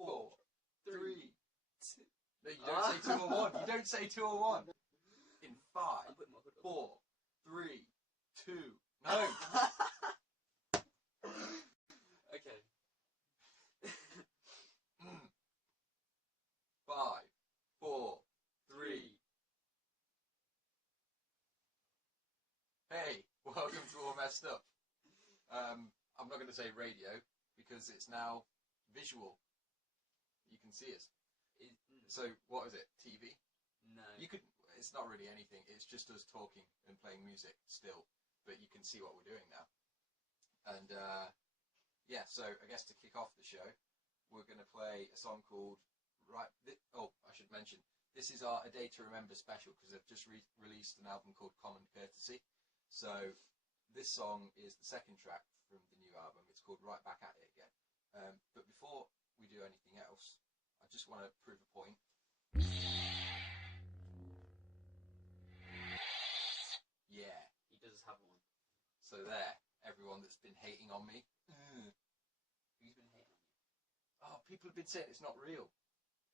4, 3, 2. No, you don't say 2 or 1. You don't say 2 or 1. In 5, 4, 3, 2. No. Okay. 5, 4, 3. Hey, welcome to All Messed Up. I'm not going to say radio because it's now visual. You can see us. So what is it? TV? No. You could. It's not really anything. It's just us talking and playing music still, but you can see what we're doing now. And yeah, so I guess to kick off the show, we're going to play a song called I should mention this is our A Day to Remember special because they've just released an album called Common Courtesy. So this song is the second track from the new album. It's called Right Back at It Again. But before we do anything else, I just want to prove a point. Yeah. He does have one. So there, everyone that's been hating on me. Who's been hating on you? Oh, people have been saying it's not real.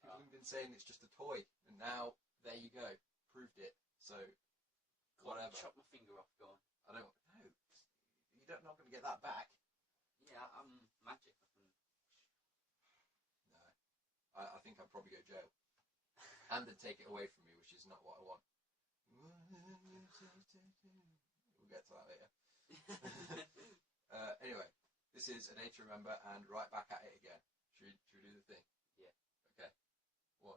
People have been saying it's just a toy. And now, there you go. Proved it. So, whatever. Chop my finger off, go on. I don't know. You're not going to get that back. Yeah, I'm magic. No. I think I'd probably go jail. And then take it away from me, which is not what I want. We'll get to that later. Anyway, this is A Day to Remember and Right Back at It Again. Should we do the thing? Yeah. Okay. 1,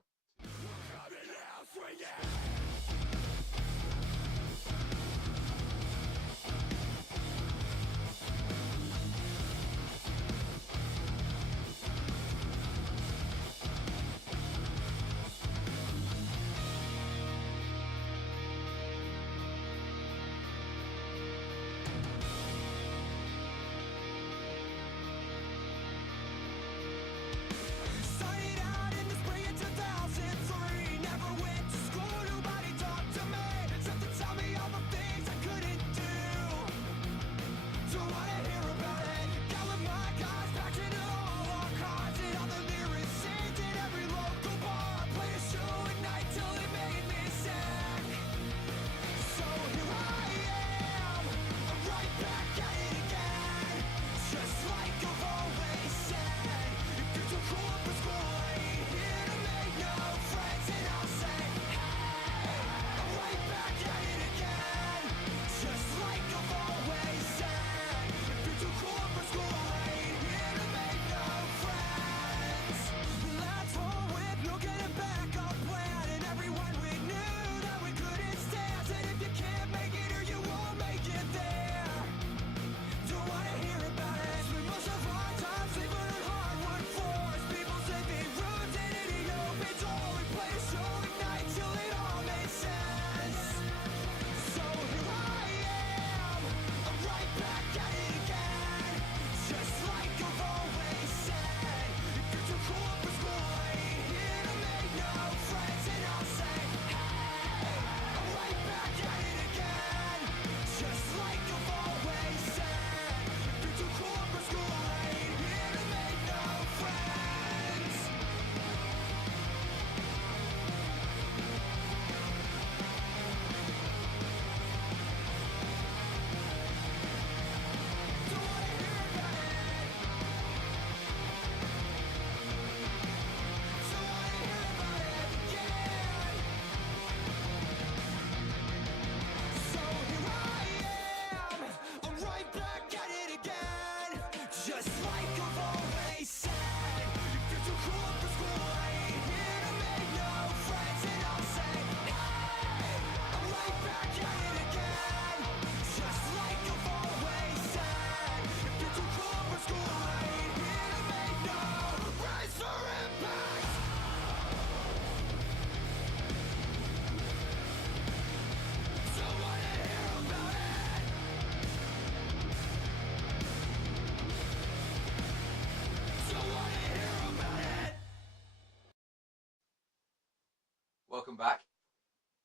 welcome back.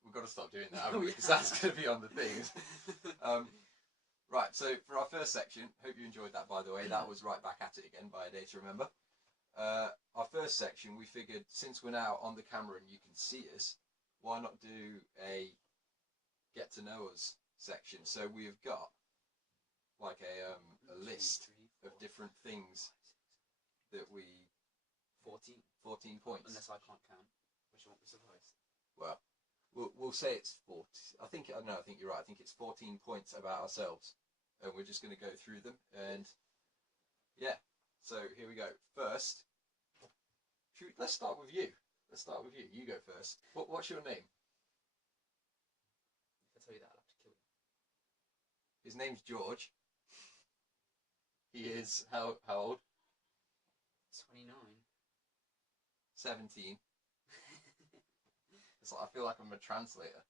We've got to stop doing that, haven't we? Because that's going to be on the things. Right, so for our first section, hope you enjoyed that, by the way. That was Right Back at It Again by A Day to Remember. Our first section, we figured since we're now on the camera and you can see us, why not do a get to know us section? So we've got like a list of different things that we 14. 14 points. Unless I can't count, which I won't be surprised. Well, we'll say it's 40. I think you're right. I think it's 14 points about ourselves, and we're just going to go through them. And yeah, so here we go. First, let's start with you. You go first. What's your name? If I tell you that, I'll have to kill you. His name's George. He is how old? 29. 17. It's like, I feel like I'm a translator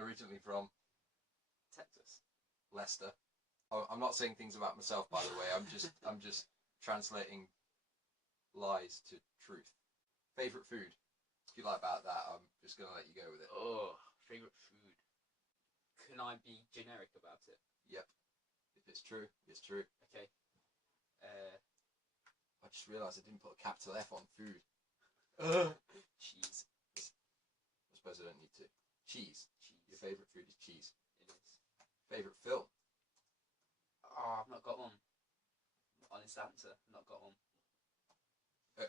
originally from Texas. Leicester. I'm not saying things about myself, by the way. I'm just translating lies to truth. Favorite food? If you like about that, I'm just gonna let you go with it. Oh, favorite food. Can I be generic about it? Yep. If it's true, it's true. Okay. I just realised I didn't put a capital F on food. Cheese. I suppose I don't need to. Cheese. Cheese. Your favourite food is cheese. It is. Favourite film? Oh, I've not got one. Honest answer, not got one.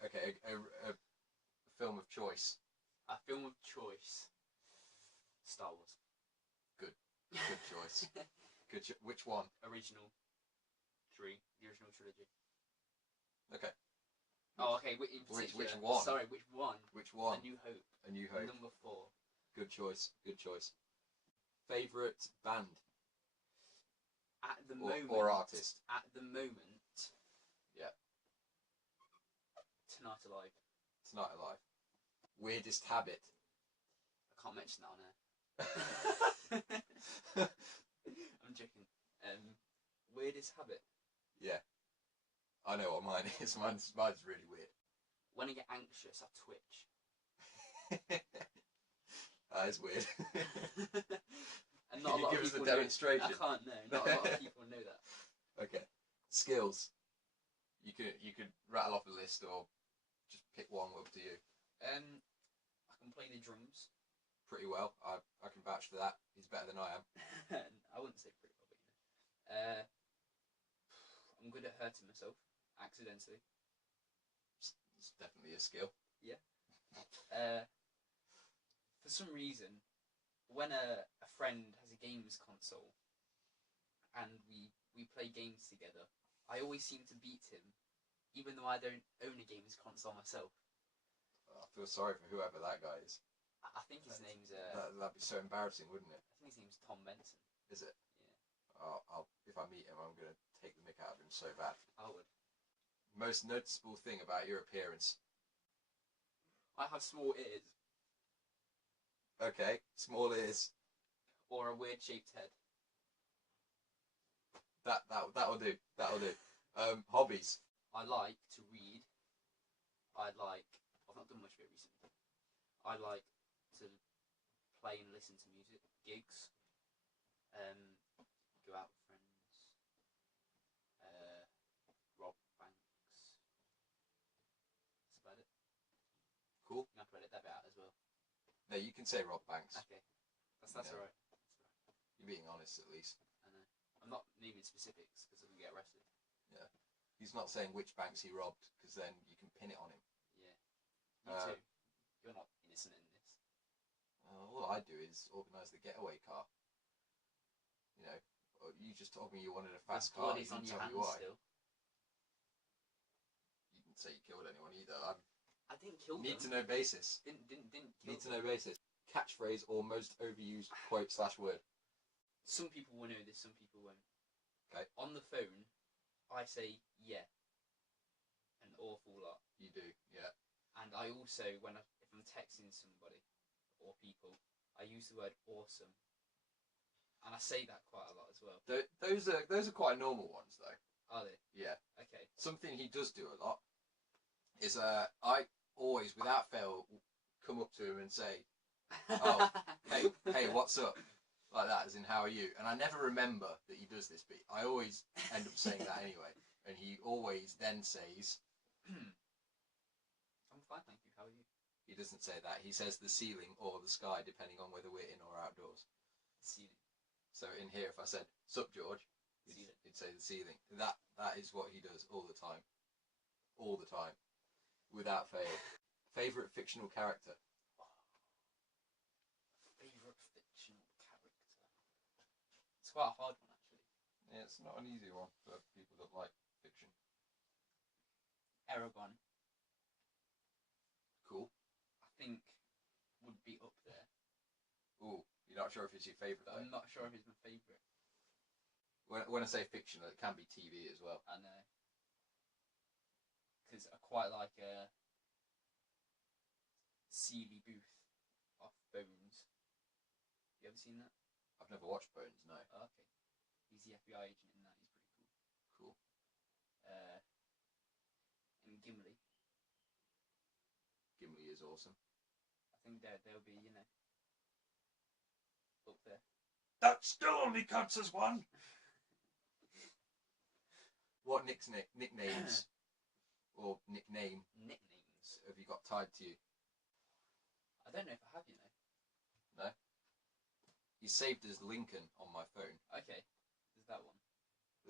Okay, a film of choice. A film of choice. Star Wars. Good choice. Which one? Original 3. The original trilogy. Okay. Oh, okay. In Which particular. one? Sorry, which one? Which one? A New Hope. A New Hope. Number 4. Good choice. Favourite band? At the moment. Or artist? At the moment. Yeah. Tonight Alive. Tonight Alive. Weirdest habit? I can't mention that on air. I'm joking. Weirdest habit? Yeah. I know what mine is. Mine's really weird. When I get anxious, I twitch. That is weird. And not Can a lot you give of us a people know. demonstration? I can't know. Not a lot of people know that. Okay. Skills. You could rattle off a list or just pick one. Up to you. I can play the drums. Pretty well. I can vouch for that. He's better than I am. I wouldn't say pretty well, but you know. I'm good at hurting myself accidentally. It's definitely a skill. Yeah. For some reason, when a friend has a games console and we play games together, I always seem to beat him, even though I don't own a games console myself. I feel sorry for whoever that guy is. I think his name's That'd be so embarrassing, wouldn't it? I think his name's Tom Benson. Is it? Yeah. If I meet him, I'm gonna take the mick out of him so bad. I would. Most noticeable thing about your appearance? I have small ears. Okay, small ears. Or a weird shaped head. That'll do. Hobbies. I like to read. I've not done much of it recently. I like to play and listen to music, gigs, go out with friends, rob banks. That's about it. Cool. You have to edit that bit out as well. No, you can say rob banks. Okay, that's Yeah. alright. You're being honest at least. I know. I'm not naming specifics because I'm gonna get arrested. Yeah. He's not saying which banks he robbed because then you can pin it on him. Yeah. You too. You're not innocent in this. All I do is organise the getaway car. You know, you just told me you wanted a fast car. Blood You is on didn't your tell me hands why. still. You didn't say you killed anyone either. I I didn't kill need them. to know basis. Didn't kill Need to them. know basis. Catchphrase or most overused quote/word. Some people will know this, some people won't. Okay. On the phone, I say yeah an awful lot. You do, yeah. And I also, if I'm texting somebody or people, I use the word awesome. And I say that quite a lot as well. Those are quite normal ones though. Are they? Yeah. Okay. Something he does do a lot is I always, without fail, come up to him and say, "Oh, hey, what's up?" Like that, as in, "How are you?" And I never remember that he does this, but I always end up saying that anyway. And he always then says, I'm fine, thank you. How are you? He doesn't say that. He says the ceiling or the sky, depending on whether we're in or outdoors. Ceiling. So in here, if I said, "Sup, George," he'd say the ceiling. That is what he does all the time. All the time. Without fail. Favourite fictional character? Favourite fictional character? It's quite a hard one, actually. Yeah, it's not an easy one for people that like fiction. Aragon, Cool. I think, would be up there. Ooh, you're not sure if it's your favourite, though? I'm not sure if it's my favourite. When I say fictional, it can be TV as well. I know. Because I quite like Seeley Booth off Bones. You ever seen that? I've never watched Bones, no. Oh, okay. He's the FBI agent in that. He's pretty cool. Cool. And Gimli. Gimli is awesome. I think they'll be, up there. That still only counts as one! What nicknames or nickname Nicknames? have you got tied to you? I don't know if I have, No? He's saved as Lincoln on my phone. Okay, there's that one.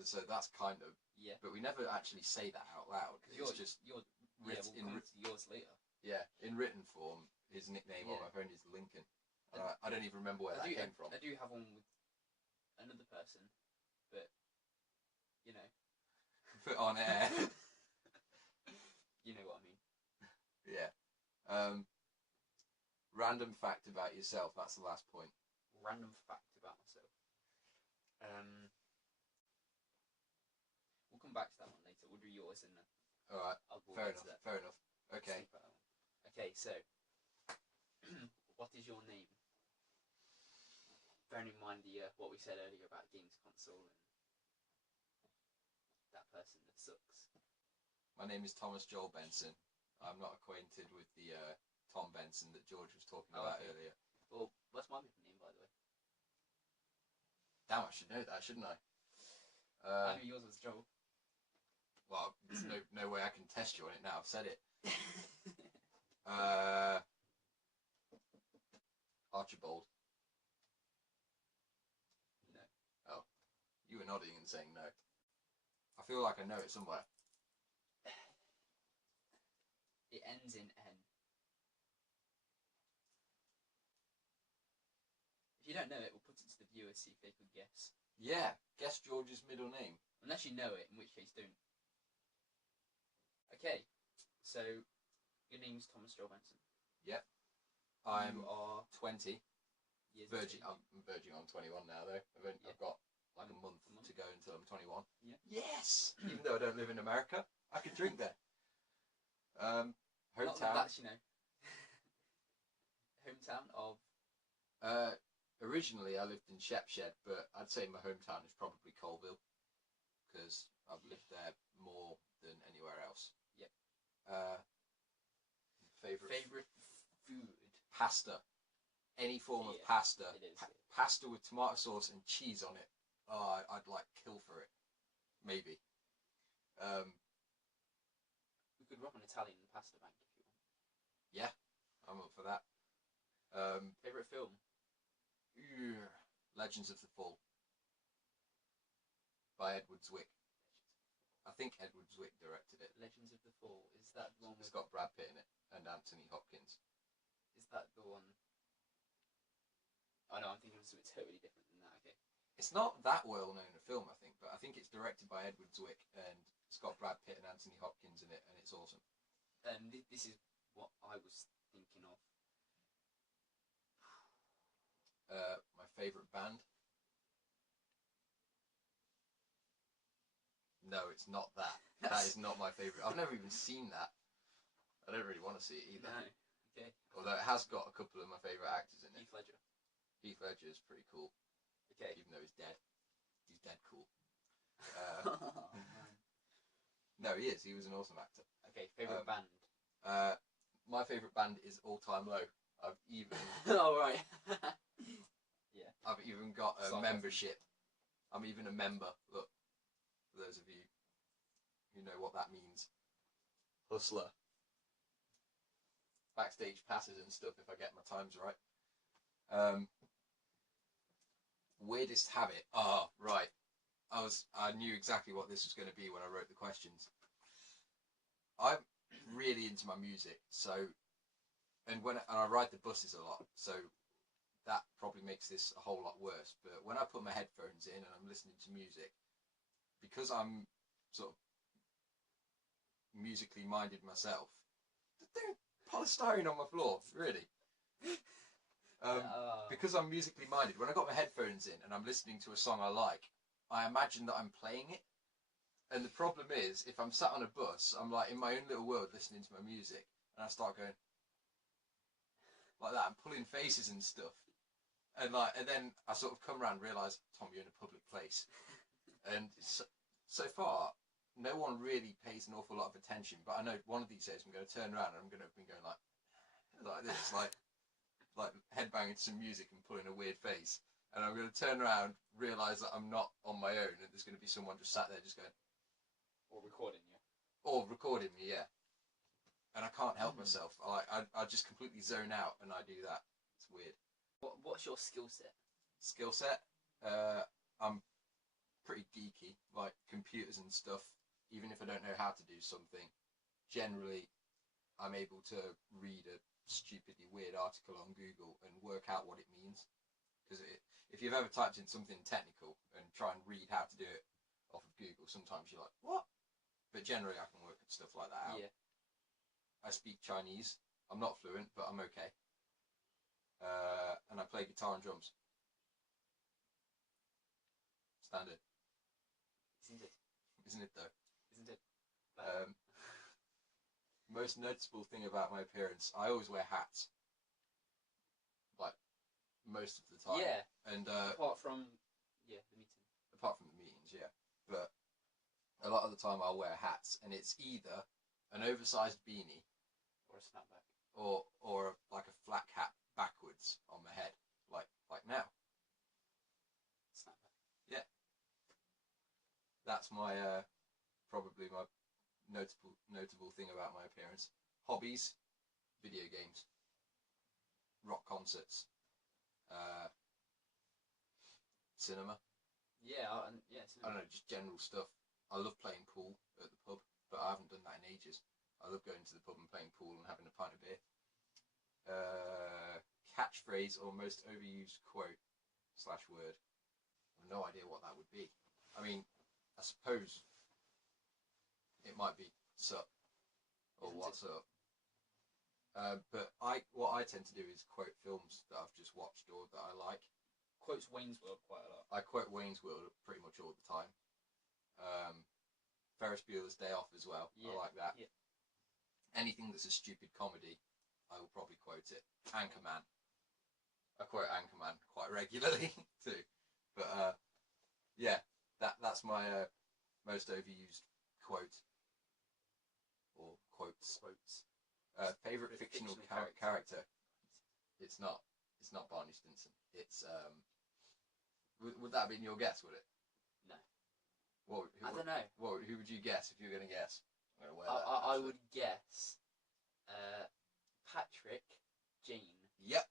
So that's kind of... Yeah. But we never actually say that out loud. It's just... we'll written come to yours later. Yeah, in written form, his nickname on my phone is Lincoln. I don't even remember where that came from. I do have one with another person, but, Put on air. You know what I mean. Yeah. Random fact about yourself, that's the last point. Random fact about myself. We'll come back to that one later. We'll do yours and then Alright, I'll go fair back to enough, that. fair enough. Okay. Skip that one. Okay, so what is your name? Bearing in mind what we said earlier about games console and that person that sucks. My name is Thomas Joel Benson. I'm not acquainted with the Tom Benson that George was talking about earlier. Well, what's my middle name, by the way? Damn, I should know that, shouldn't I? I knew yours was Joel. Well, there's no way I can test you on it now. I've said it. Archibald. No. Oh, you were nodding and saying no. I feel like I know it somewhere. It ends in N. If you don't know it, we'll put it to the viewers, see if they could guess. Yeah, guess George's middle name. Unless you know it, in which case don't. Okay, so your name's Thomas Joel Benson. Yep. I'm You are 20. years Virgin. of I'm verging on 21 now, though. I've got like a month to go until I'm 21. Yeah. Yes! Even though I don't live in America, I can drink there. Not that Hometown. that's, hometown of. Originally, I lived in Shepshed, but I'd say my hometown is probably Colville, because I've lived there more than anywhere else. Yep. Favorite food. pasta. Any form of Yeah, pasta. it is. Pasta with tomato sauce and cheese on it. Oh, I'd like kill for it. Maybe. We could run an Italian pasta bank if you want. Yeah, I'm up for that. Favorite film? Legends of the Fall by Edward Zwick. I think Edward Zwick directed it. Legends of the Fall. Is that the one It's with? got Brad Pitt in it and Anthony Hopkins. Is that the one? Oh no, I'm thinking of something totally different than that. Okay. It's not that well known a film, I think, but I think it's directed by Edward Zwick and it's got Brad Pitt and Anthony Hopkins in it, and it's awesome. This is what I was thinking of. My favourite band? No, it's not that. That is not my favourite. I've never even seen that. I don't really want to see it either. No. Okay. Although it has got a couple of my favourite actors in it. Heath Ledger. Heath Ledger is pretty cool, Okay. even though he's dead. He's dead cool. Oh, man. No, he is. He was an awesome actor. Okay. Favorite band. My favourite band is All Time Low. I've even Oh right. Yeah. I've even got a Song membership. I'm even a member. Look, for those of you who know what that means. hustler. Backstage passes and stuff if I get my times right. Weirdest habit. Ah, right. I knew exactly what this was going to be when I wrote the questions. I'm really into my music, and I ride the buses a lot, so that probably makes this a whole lot worse. But when I put my headphones in and I'm listening to music, because I'm sort of musically minded myself, there's polystyrene on my floor, really. Because I'm musically minded, when I got my headphones in and I'm listening to a song I like, I imagine that I'm playing it. And the problem is, if I'm sat on a bus, I'm like in my own little world listening to my music, and I start going like that, and pulling faces and stuff. And then I sort of come around and realise, Tom, you're in a public place. And so far, no one really pays an awful lot of attention. But I know one of these days I'm going to turn around and I'm going to be going like this, like headbanging to some music and pulling a weird face. And I'm going to turn around, realise that I'm not on my own, and there's going to be someone just sat there just going... Or recording you. Or recording me, yeah. And I can't help myself. I just completely zone out and I do that. It's weird. What's your skill set? Skill set? I'm pretty geeky, like computers and stuff. Even if I don't know how to do something, generally I'm able to read a stupidly weird article on Google and work out what it means. Because if you've ever typed in something technical and try and read how to do it off of Google, sometimes you're like, what? But generally I can work stuff like that out. Yeah. I speak Chinese. I'm not fluent, but I'm okay. And I play guitar and drums. Standard. Isn't it? Isn't it though? Isn't it? Most noticeable thing about my appearance, I always wear hats. Like, most of the time. Yeah. And apart from the meeting. Apart from the meetings, yeah. But a lot of the time I'll wear hats, and it's either an oversized beanie Or a snapback. Or like a flat cap backwards on my head, like now. Snapback. Yeah. That's my probably my notable thing about my appearance. Hobbies, video games, rock concerts, cinema. Yeah, I don't know, just general stuff. I love playing pool at the pub, but I haven't done that in ages. I love going to the pub and playing pool and having a pint of beer. Catchphrase or most overused quote / word. I have no idea what that would be. I mean, I suppose it might be sup or what's up. But what I tend to do is quote films that I've just watched or that I like. Quotes Wayne's World quite a lot. I quote Wayne's World pretty much all the time. Ferris Bueller's Day Off as well. Yeah, I like that. Yeah. Anything that's a stupid comedy, I will probably quote it. Anchorman. I quote Anchorman quite regularly too. But yeah, that's my most overused quote or quotes. Favorite fictional character. It's not Barney Stinson. It's would that have been your guess? Would it? No. I don't know. Who would you guess if you were going to guess? I would guess Patrick Jane. Yep.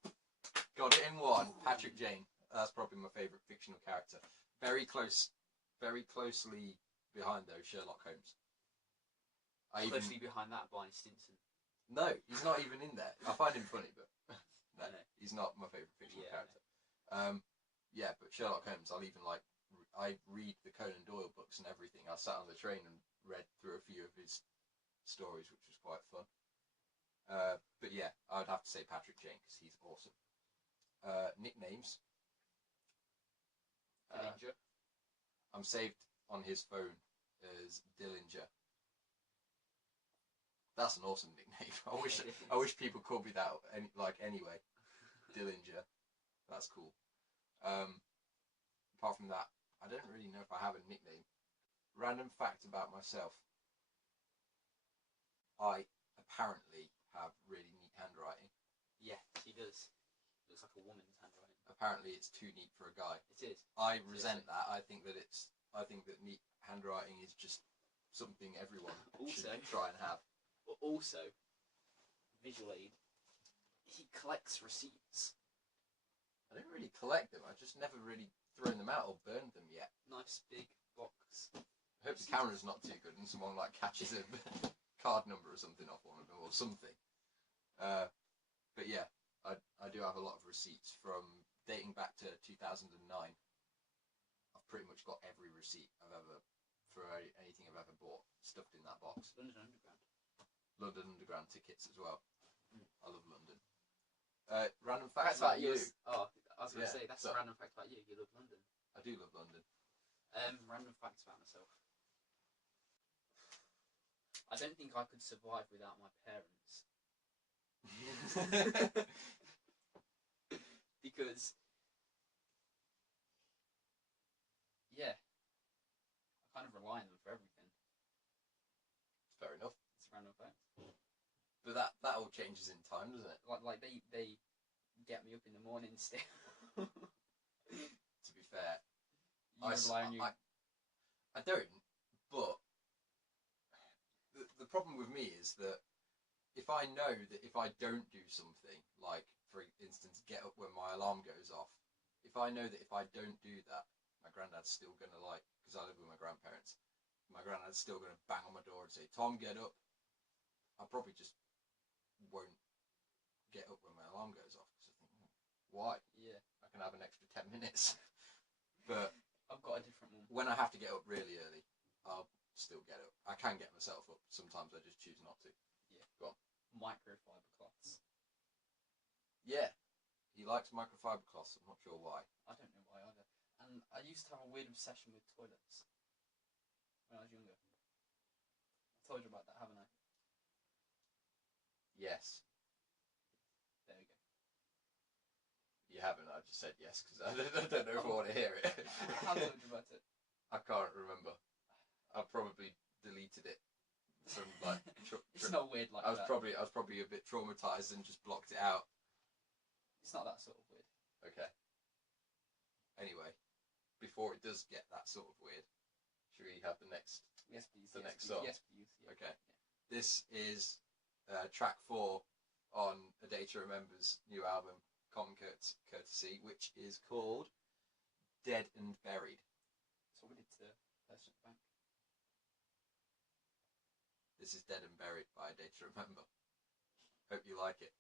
Got it in one. Patrick Jane. That's probably my favourite fictional character. Very closely behind though, Sherlock Holmes. Closely behind that, Barney Stinson. No, he's not even in there. I find him funny, but no, he's not my favourite fictional character. No. Yeah, but Sherlock Holmes, I read the Conan Doyle books and everything. I sat on the train and read through a few of his stories, which was quite fun. But yeah, I'd have to say Patrick Jane because he's awesome. Nicknames. Dillinger. I'm saved on his phone as Dillinger. That's an awesome nickname. I wish people called me that. Anyway, Dillinger. That's cool. Apart from that, I don't really know if I have a nickname. Random fact about myself. I apparently have really neat handwriting. Yeah, she does. Looks like a woman's handwriting. Apparently it's too neat for a guy. It is. I resent that. I think that neat handwriting is just something everyone should try and have. Also, visual aid. He collects receipts. I don't really collect them. I just never really thrown them out or burned them yet. Nice big box. I hope the camera's not too good and someone like catches a card number or something off one of them or something. But yeah, I do have a lot of receipts from dating back to 2009. I've pretty much got every receipt I've ever for anything I've ever bought stuffed in that box. London Underground. London Underground tickets as well. Mm. I love London. Random facts about you. Oh, I was going to say, that's so, a random fact about you. You love London. I do love London. Random facts about myself. I don't think I could survive without my parents. Because, yeah, I kind of rely on them for everything. Fair enough. It's a random fact. But that all changes in time, doesn't it? Like they get me up in the morning still. To be fair, You rely on you. I don't, but the problem with me is that if I know that if I don't do something, like for instance get up when my alarm goes off, if I know that if I don't do that, my granddad's still going to because I live with my grandparents, my granddad's still going to bang on my door and say, Tom, get up. I probably just won't get up when my alarm goes off because I think, why? Yeah. I can have an extra 10 minutes. But I've got a different one. when I have to get up really early, I'll still get up. I can get myself up. Sometimes I just choose not to. Yeah. Go on. Microfiber cloths. Yeah. He likes microfiber cloths. I'm not sure why. I don't know why either. And I used to have a weird obsession with toilets when I was younger. I told you about that, haven't I? Yes. There we go. You haven't. I just said yes because I don't know if I want to hear it. I told you about it. I can't remember. I probably deleted it from like. It's not weird like I was that. probably a bit traumatized and just blocked it out. It's not that sort of weird. Okay. Anyway, before it does get that sort of weird, should we have the next? Yes, please. The yes, next please. song. Yes, please. Yeah. Okay. Yeah. This is track 4 on A Day to Remember's new album, Common Courtesy, which is called Dead and Buried. That's what we did to the person at the bank. This is Dead and Buried by A Day to Remember. Hope you like it.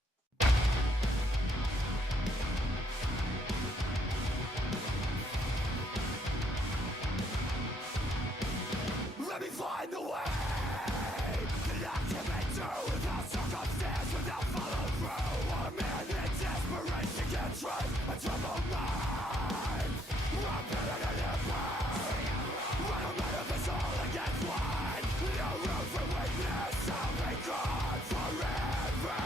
Let me find the way that I can make do without circumstance, without follow through. A man in desperation can trust a troubled mind. I'm better than ever. Run a man of us all against one. No room for weakness. I'll be gone forever.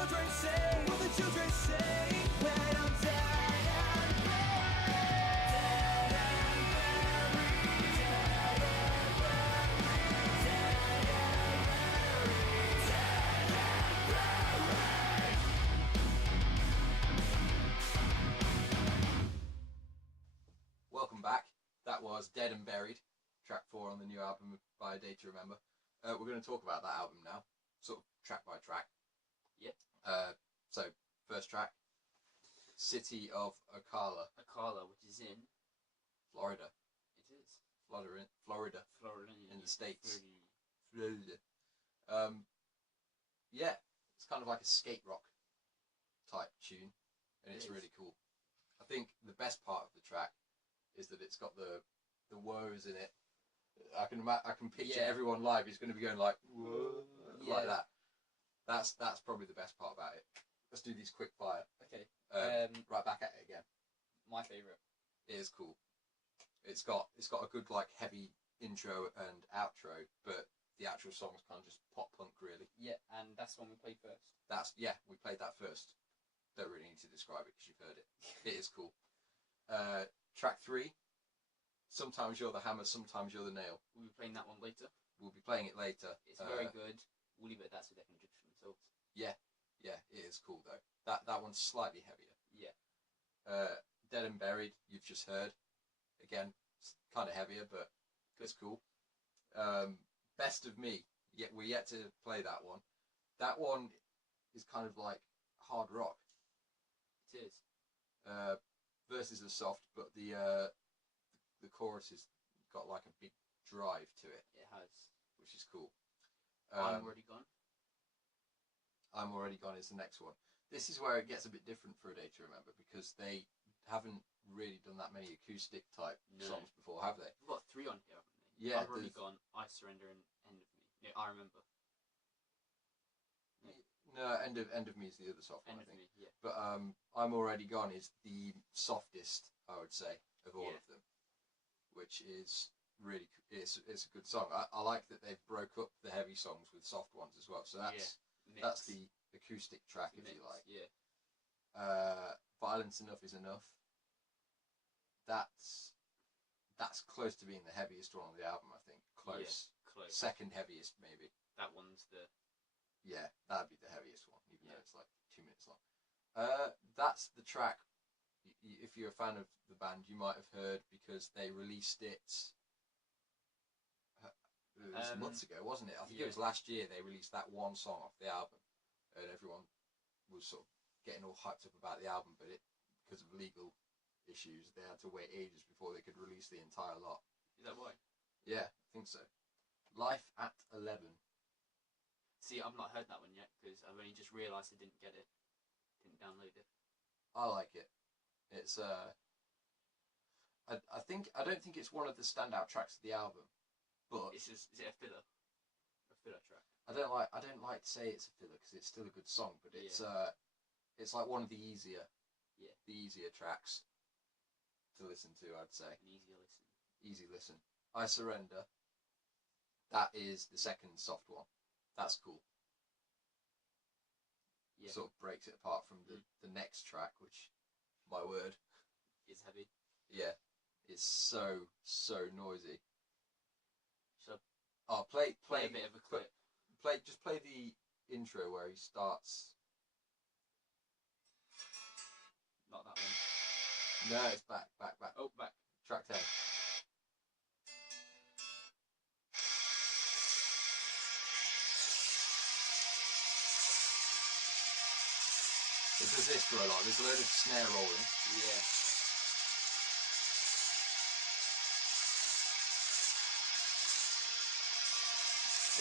children sing? Will the children sing when I'm dead and buried? Dead and buried. Dead and buried. Dead and buried. Welcome back. That was Dead and Buried, track 4 on the new album by A Day to Remember. We're going to talk about that album now, sort of track by track. Yep. So, first track, City of Ocala, Ocala, which is in Florida. it is Florida, Florida in the States. Florida. Yeah, it's kind of like a skate rock type tune, and it's It is. really cool. I think the best part of the track is that it's got the woes in it. I can picture Yeah. everyone live is going to be going like whoa, like Yeah. that. That's probably the best part about it. Let's do these quick fire. Okay. Right back at it again. My favourite. It is cool. It's got a good like heavy intro and outro, but the actual song's kind of just pop punk really. Yeah, and that's the one we played first. We played that first. Don't really need to describe it because you've heard it. It is cool. Track 3. Sometimes You're the Hammer, Sometimes You're the Nail. We'll be playing that one later. We'll be playing it later. It's very good. We'll leave it at that so they can judge for themselves. Yeah, it is cool though. That one's slightly heavier. Yeah. Dead and Buried, you've just heard. Again, it's kind of heavier, but it's cool. Best of Me, we're yet to play that one. That one is kind of like hard rock. It is. Verses are soft, but the chorus has got like a big drive to it, It has. which is cool. I'm Already Gone. I'm Already Gone is the next one. This is where it gets a bit different for A Day to Remember because they haven't really done that many acoustic type songs before, have they? We've got 3 on here, haven't they? Yeah, I'm Already Gone, I Surrender, and End of Me. No, I Remember. No, End of Me is the other soft one, End I of think. Me, yeah. But I'm Already Gone is the softest, I would say, of all of them, which is really it's a good song. I like that they've broke up the heavy songs with soft ones as well. So that's the acoustic track, if you like. Yeah. Violence Enough is Enough. That's close to being the heaviest one on the album, I think. Close. Yeah, close. Second heaviest, maybe. That one's the... Yeah, that'd be the heaviest one, even though it's like 2 minutes long. That's the track, if you're a fan of the band, you might have heard because they released it, it was months ago, wasn't it? I think it was last year they released that one song off the album, and everyone was sort of getting all hyped up about the album, but because of legal issues, they had to wait ages before they could release the entire lot. Is that why? Yeah, I think so. Life at 11. See, I've not heard that one yet because I've only just realised I didn't get it. Didn't download it. I like it. It's I don't think it's one of the standout tracks of the album, but Is it a filler? A filler track? I don't like to say it's a filler because it's still a good song, but it's like one of the easier tracks to listen to, I'd say. An easier listen. Easy listen. I Surrender. That is the second soft one. That's cool. Yeah. Sort of breaks it apart from the next track, which, my word, It's heavy. yeah, it's so noisy. Should Oh, I play a bit of a clip? Just play the intro where he starts. Not that one. No, it's back. Oh, back. Track 10. It does this for a lot. There's a load of snare rolling. Yeah.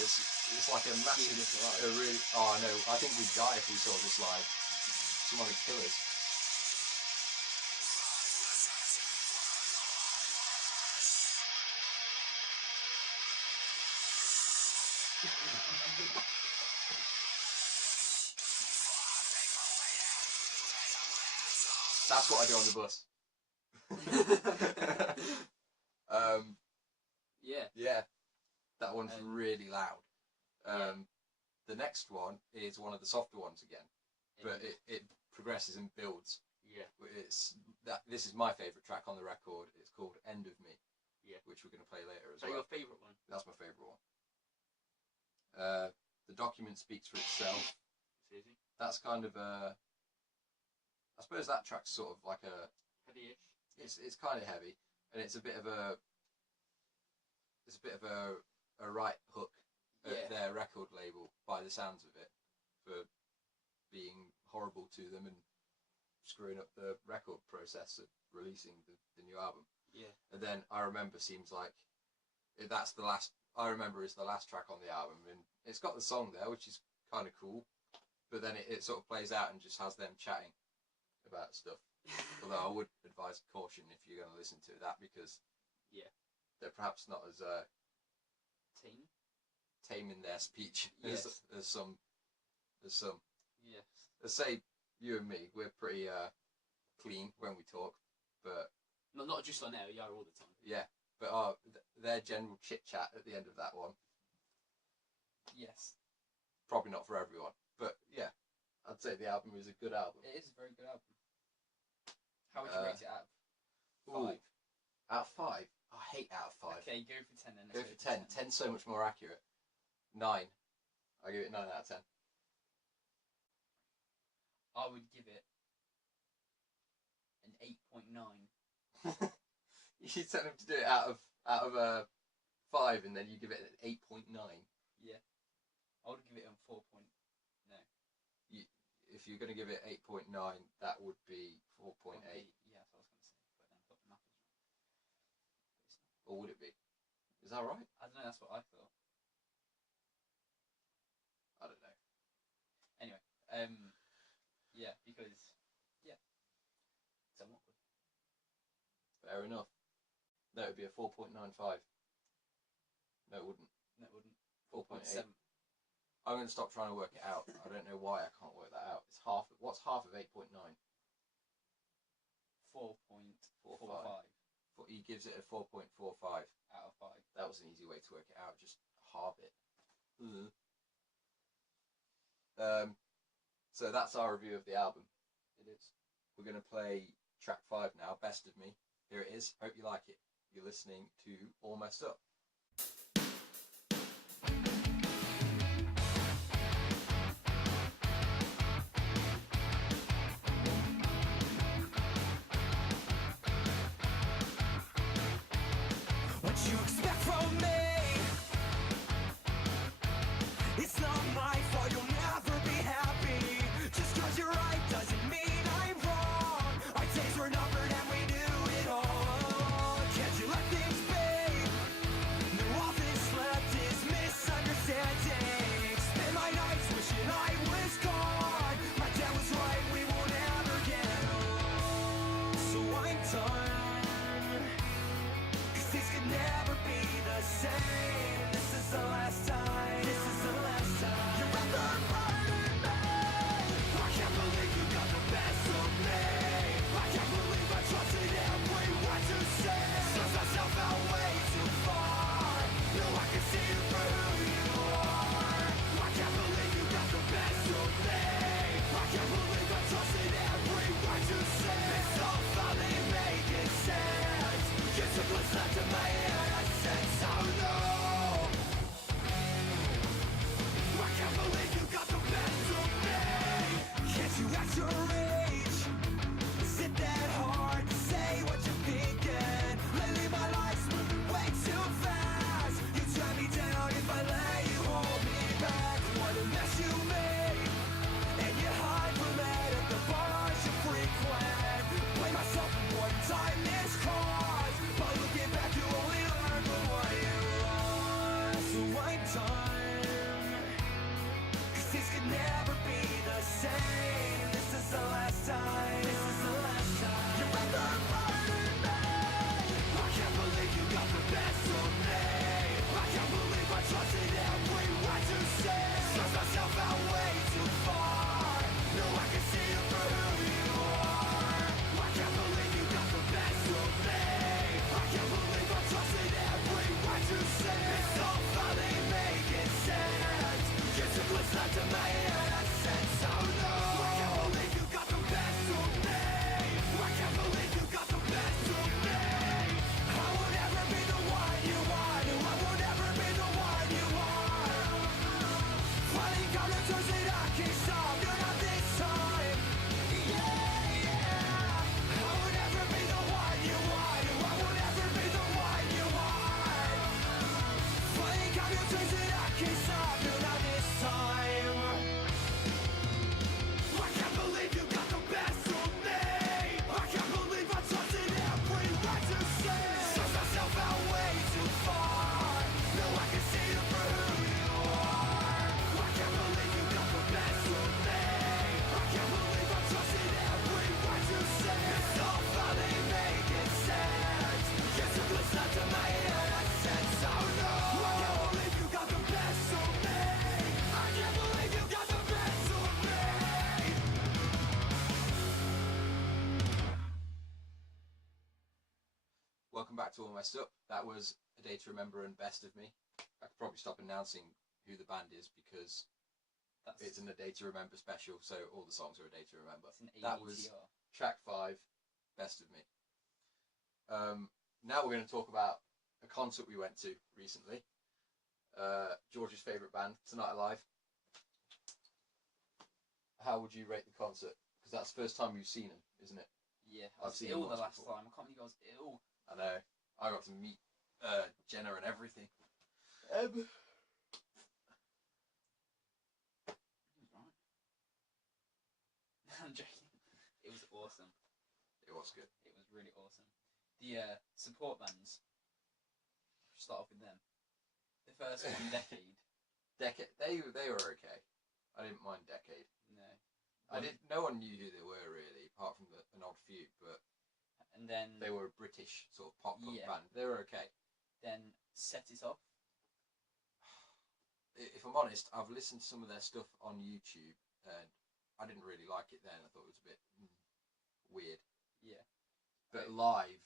It's like a massive, this live. a really. Oh no! I think we'd die if we saw this live. Someone would kill us. That's what I do on the bus. Yeah, that one's really loud. The next one is one of the softer ones again. but it progresses and builds. Yeah. This is my favourite track on the record. It's called End of Me. Yeah. Which we're going to play later as Is that well. your favourite one? That's my favourite one. The document speaks for itself. It's easy. That's kind of I suppose that track's sort of like a Heavy-ish. it's kind of heavy, and it's a bit of a right hook at their record label by the sounds of it, for being horrible to them and screwing up the record process of releasing the new album. Yeah. And then I Remember seems like that's the last. I Remember is the last track on the album, and it's got the song there, which is kind of cool. But then it sort of plays out and just has them chatting about stuff. Although I would advise caution if you're going to listen to that, because they're perhaps not as tame in their speech as some. Yes. Let's say you and me, we're pretty clean when we talk, but Not just on air, you are all the time. yeah. But their general chit chat at the end of that one, Yes. probably not for everyone. But yeah, I'd say the album is a good album. It is a very good album. How would you rate it out of Ooh, 5? Out of 5? I hate out of 5. Okay, go for 10 then. Go for 10. 10's so much more accurate. 9. I give it 9 out of 10. I would give it an 8.9. You tell him to do it out of 5, and then you give it an 8.9. Yeah. I would give it a 4. No. If you're going to give it 8.9, that would be 4.8. Yeah, that's what I was going to say. But then I thought the math was wrong. Or would it be? Is that right? I don't know, that's what I thought. I don't know. Anyway, yeah, because, somewhat good. Fair enough. No, it would be a 4.95. No, it wouldn't. No, it wouldn't. 4.8. I'm going to stop trying to work it out. I don't know why I can't work that out. It's half. What's half of 8.9? 4.45 He gives it a 4.45 out of 5. That was an easy way to work it out. Just halve it. So that's our review of the album. It is. We're going to play track 5 now, Best of Me. Here it is. Hope you like it. You're listening to All Messed Up. What you expect from me? It's not my fault, you'll never be happy. Just 'cause you're right doesn't mean I'm wrong. Our days were numbered and we knew it all. Can't you let things be? back to All Messed Up. That was A Day to Remember and Best of Me. I could probably stop announcing who the band is because it's an A Day to Remember special, so all the songs are A Day to Remember. That was track 5, Best of Me. Now we're going to talk about a concert we went to recently. George's favourite band, Tonight Alive. How would you rate the concert? Because that's the first time you've seen them, isn't it? Yeah, I was ill the last time. I can't believe I was ill. I know. I got to meet Jenna and everything. He was right. I'm joking. It was awesome. It was good. It was really awesome. The support bands. Start off with them. The first one, Decade. They were okay. I didn't mind Decade. No. No one knew who they were really, apart from an odd few. But and then they were a British sort of pop punk yeah. band. They were okay. Then Set It Off. If I'm honest, I've listened to some of their stuff on YouTube, and I didn't really like it then. I thought it was a bit weird. Yeah. But live,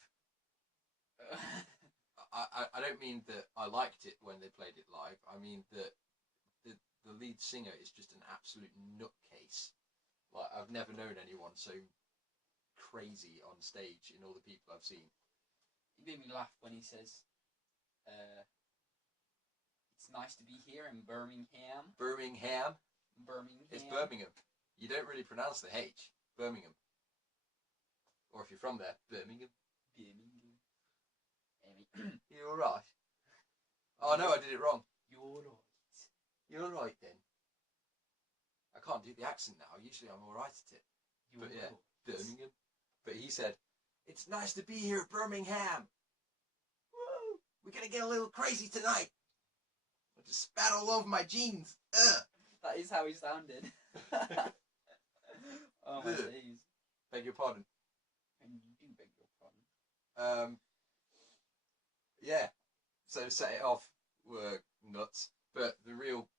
I don't mean that I liked it when they played it live. I mean that the lead singer is just an absolute nutcase. Like, I've never known anyone so crazy on stage in all the people I've seen. He made me laugh when he says, "It's nice to be here in Birmingham." Birmingham? Birmingham. It's Birmingham. You don't really pronounce the H. Birmingham. Or if you're from there, Birmingham. Birmingham. You're right. Oh no, I did it wrong. You're right. You're right then. I can't do the accent now. Usually I'm alright at it. You're But yeah, right. Birmingham. But he said, "It's nice to be here at Birmingham. Woo! We're gonna get a little crazy tonight. I just spat all over my jeans. Ugh." That is how he sounded. Oh my days. Beg your pardon. And you do beg your pardon. Yeah. So to Set It Off were nuts. But the real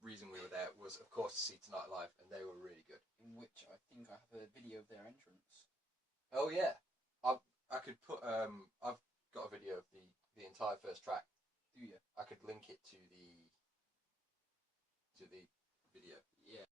reason we were there was, of course, to see Tonight Live, and they were really good. In which I think I have a video of their entrance. Oh yeah, I could put I've got a video of the entire first track. Do you? I could link it to the video. Yeah.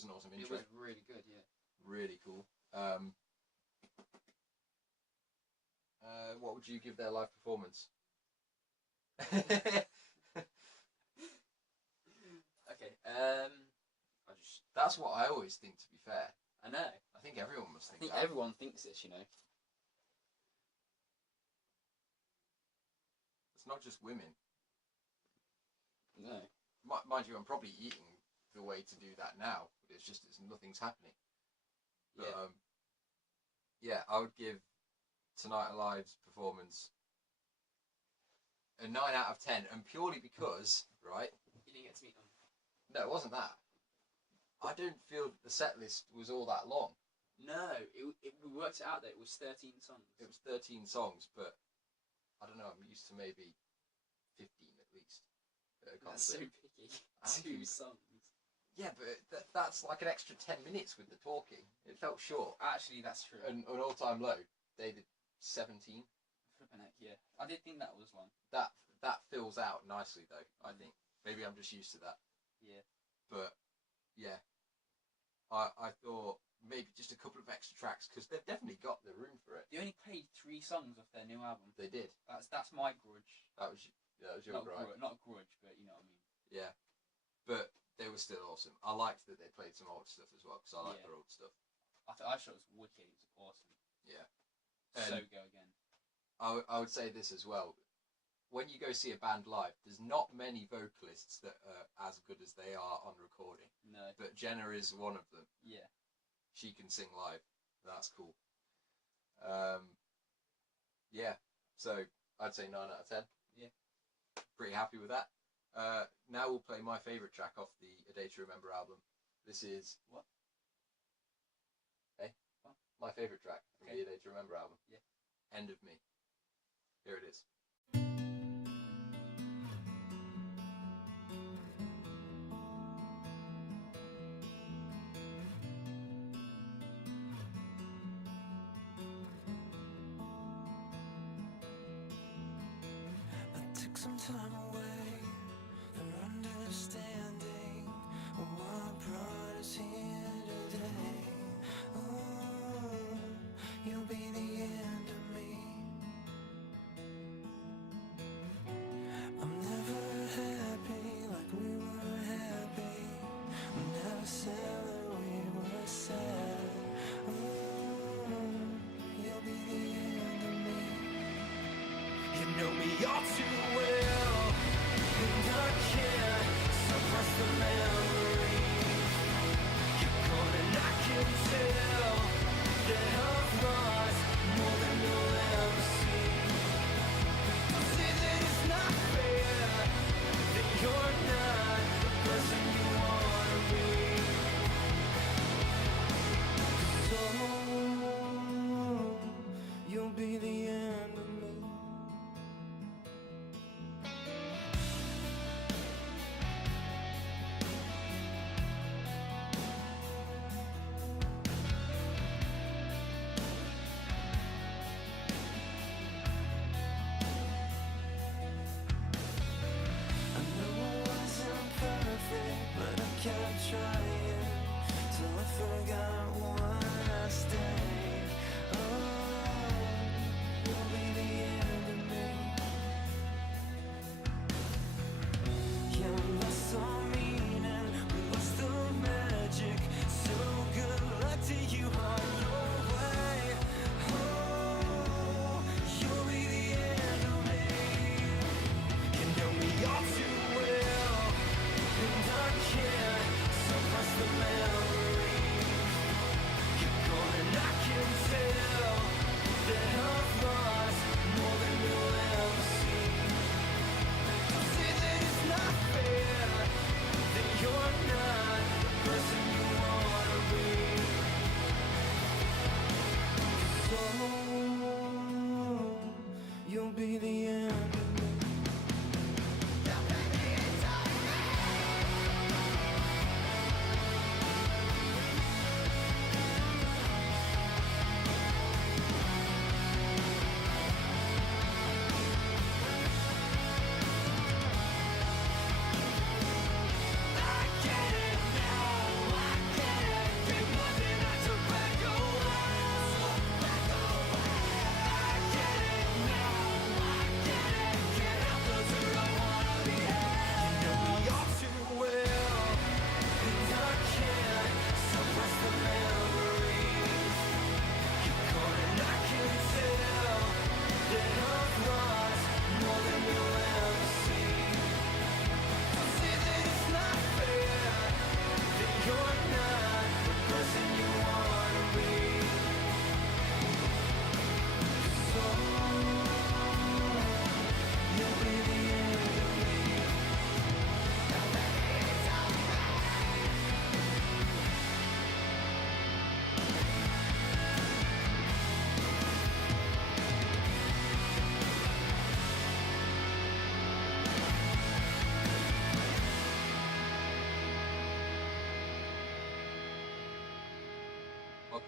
was an awesome It intro. was really good, yeah. Really cool. What would you give their live performance? Okay. That's what I always think, to be fair. I know. I think everyone must I think think that. everyone thinks this, you know. It's not just women. No. Mind you, I'm probably eating the way to do that now. It's just nothing's happening. But, Yeah. I would give Tonight Alive's performance a 9 out of 10, and purely because, right? You didn't get to meet them. No, it wasn't that. I don't feel the set list was all that long. No, we worked it out that it was 13 songs. It was 13 songs, but I don't know, I'm used to maybe 15 at least. At a That's so concert. picky. Thank 2 you. songs. Yeah, but that's like an extra 10 minutes with the talking. It felt short. Actually, that's true. And an all-time low, they did 17. Flippin' heck, yeah. I did think that was long. That fills out nicely, though, I think. Maybe I'm just used to that. Yeah. But, yeah. I thought maybe just a couple of extra tracks, because they've definitely got the room for it. They only played 3 songs off their new album. They did. That's my grudge. That was your gripe. Not grudge, but you know what I mean. Yeah. But they were still awesome. I liked that they played some old stuff as well, because I like Yeah. their old stuff. I thought it was wicked. It was awesome. Yeah. So And go again. I would say this as well. When you go see a band live, there's not many vocalists that are as good as they are on recording. No. But Jenna is one of them. Yeah. She can sing live. That's cool. Yeah. So I'd say 9 out of 10. Yeah. Pretty happy with that. Now we'll play my favourite track off the A Day to Remember album. This is... What? Hey? What? My favourite track from Okay. the A Day to Remember album. Yeah. End of Me. Here it is. I took some time away for understanding what brought us here today. Oh, you'll be the end of me. I'm never happy like we were happy. I'm never sad like we were sad. Oh, you'll be the end of me. You know me all too well, and I can't suppress the memories. You're gone and I can tell that I've lost more than you'll ever see. Don't say that it's not fair, that you're not the person you wanna be. So you'll be the end of me.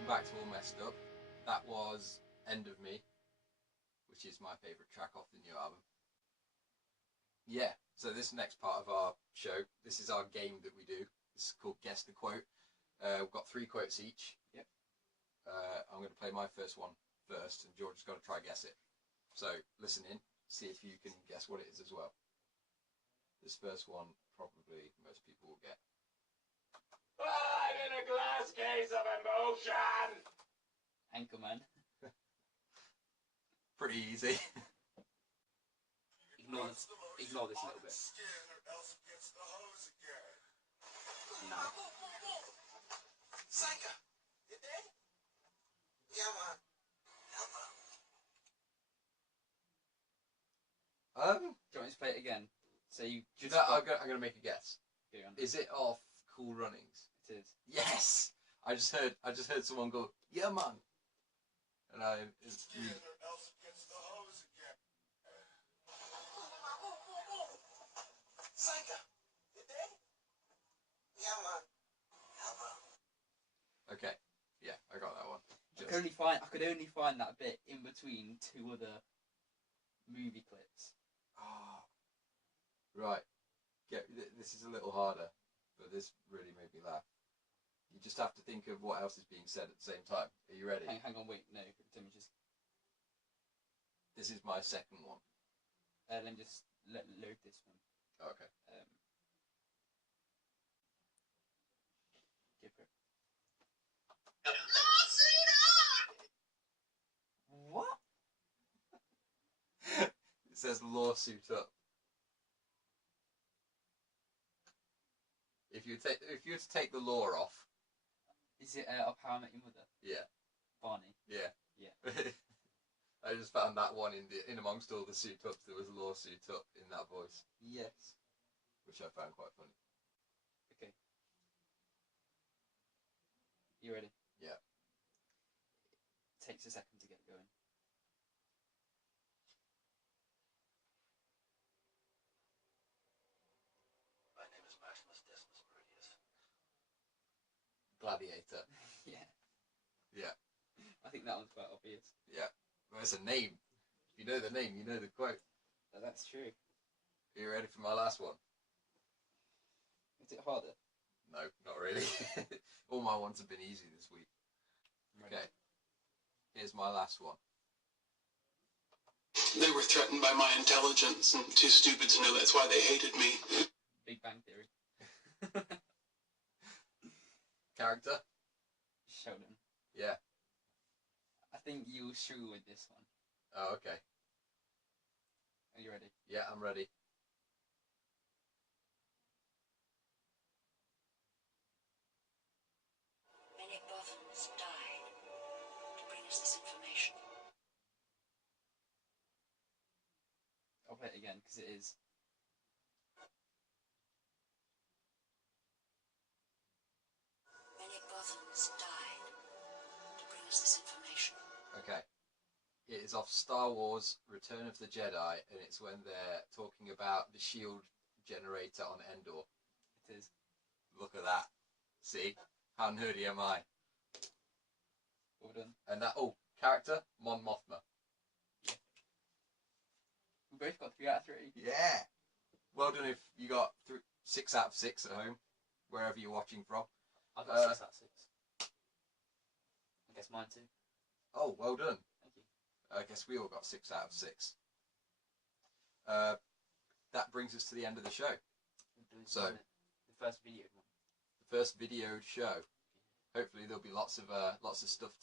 welcome back to All Messed Up. That was End of Me, which is my favourite track off the new album. Yeah, so this next part of our show, this is our game that we do. This is called Guess the Quote. We've got 3 quotes each. Yep. I'm going to play my first one first, and George has got to try guess it. So listen in, see if you can guess what it is as well. This first one, probably most people will get. I'm in a glass case of emotion! Anchorman. Pretty easy. Ignore this a little bit. No. Sanka, you dead? Yeah, man. Do you want me to play it again? So you just. I'm going to make a guess. Go on. Is it off Cool Runnings? It is. Yes. I just heard someone go, "Yeah, man," and it's really... Sanka, you dead? Yeah, man. Okay. Yeah, I got that one. I could only find that bit in between 2 other movie clips. Oh. Right. This is a little harder, but this really made me laugh. You just have to think of what else is being said at the same time. Are you ready? Hang on, wait, no. Let me just. This is my second one. Let me just load this one. Okay. Go for it. What? It says lawsuit up. If you were to take the law off. Is it of How I Met Your Mother? Yeah. Barney. Yeah. Yeah. I just found that one in amongst all the suit ups. There was lawsuit up in that voice, Yes. which I found quite funny. Okay. You ready? Yeah. It takes a second to get going. My name is Maximus Decimus Meridius. Gladiator. Yeah. Yeah. I think that one's quite obvious. Yeah. Well, it's a name. If you know the name, you know the quote. That's true. Are you ready for my last one? Is it harder? No, not really. All my ones have been easy this week. Ready? Okay. Here's my last one. They were threatened by my intelligence and too stupid to know that's why they hated me. Big Bang Theory. Character? Sheldon. Yeah. I think you'll struggle with this one. Oh, okay. Are you ready? Yeah, I'm ready. Many Bothans died to bring us this information. I'll play it again because it is. Many Bothans died to bring us this information. Okay. It is off Star Wars Return of the Jedi, and it's when they're talking about the shield generator on Endor. It is. Look at that. See? How nerdy am I? Well done. And that, character? Mon Mothma. We both got 3 out of 3. Yeah! Well done if you got 6 out of 6 at home, wherever you're watching from. I got 6 out of 6. I guess mine too. Oh, well done. Thank you. I guess we all got 6 out of 6. That brings us to the end of the show. So- The first video one. The first videoed show. Hopefully there'll be lots of stuff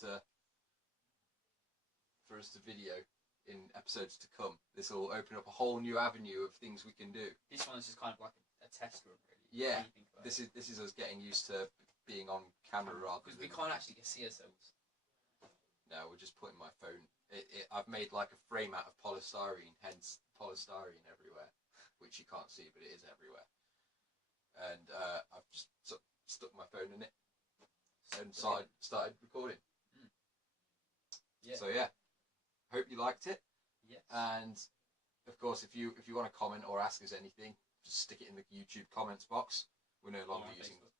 for us to video in episodes to come. This will open up a whole new avenue of things we can do. This one's just kind of like a test run, really. Yeah, What do you think about this it? is us getting used to being on camera rather Because than... we can't actually see ourselves. No, we're just putting my phone... I've made like a frame out of polystyrene, hence polystyrene everywhere, which you can't see, but it is everywhere. And I've just stuck my phone in it and started recording. Yeah. So yeah, hope you liked it. Yes. And of course, if you want to comment or ask us anything, just stick it in the YouTube comments box. We're no longer on using Facebook.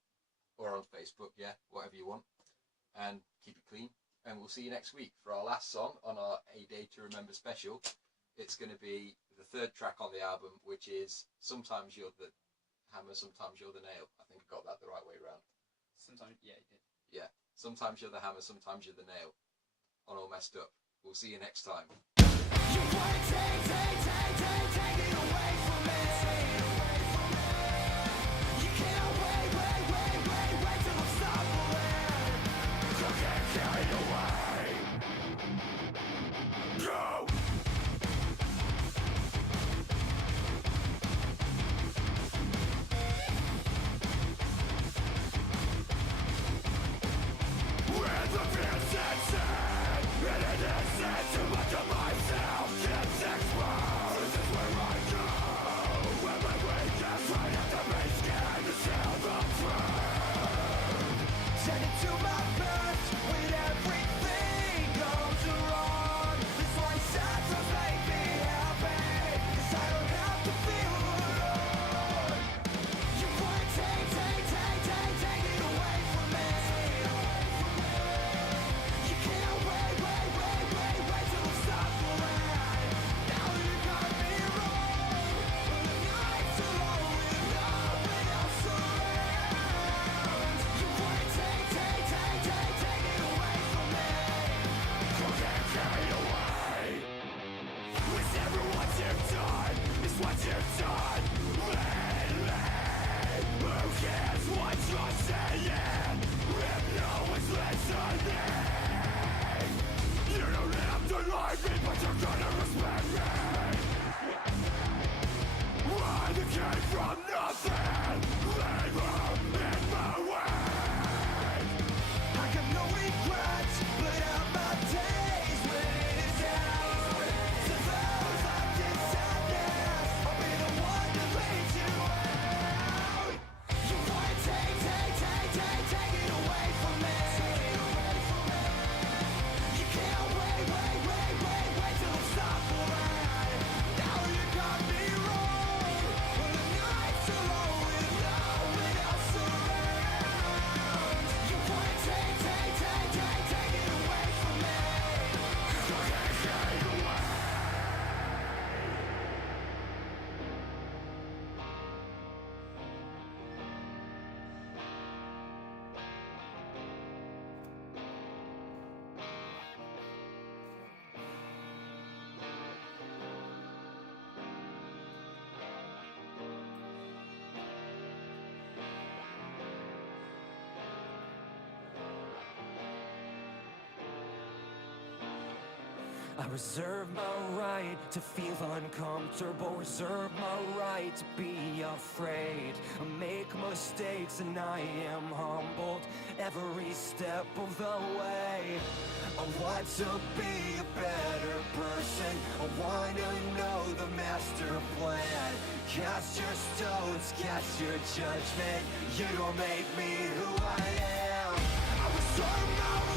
or on Facebook, yeah, whatever you want. and keep it clean. And we'll see you next week for our last song on our A Day to Remember special. It's going to be the third track on the album, which is Sometimes You're the Hammer, Sometimes You're the Nail. I think I got that the right way around. Sometimes, yeah, you did. Yeah, Sometimes You're the Hammer, Sometimes You're the Nail. On All Messed Up. We'll see you next time. You wanna take it away from me. You can't wait till I'm stumbling. You can't carry it away. Go. With the fear sensing, and it isn't too much of myself gets exposed. This is where I go, when my weakness right at the main skin to tell the truth. Sending to my best when everything goes wrong. This one said to make me happy, 'cause I don't have to feel alone. You wanna take it away from me. You can't wait till I'm stumbling. Now you got me wrong. When the night's alone with no one else around. You wanna take it away from me. You can't carry it away. It's never what you've done, it's what you've done lately. Who cares what you're saying if no one's listening? You don't have to like me, but you're gonna respect me. Run the game from nothing, leave her in my way. I got no regrets, but I'm my days when it is out. To those I've decided, I'll be the one to lead you out. You wanna take it away from me. You can't wait till I'm stumbling. Now you got me wrong. When the night's alone with no one else around. You wanna take it away from me. You can't take it away. I reserve my right to feel uncomfortable, reserve my right to be afraid. I make mistakes and I am humbled every step of the way. I want to be a better person, I want to know the master plan. Cast your stones, cast your judgment, you don't make me who I am. I reserve my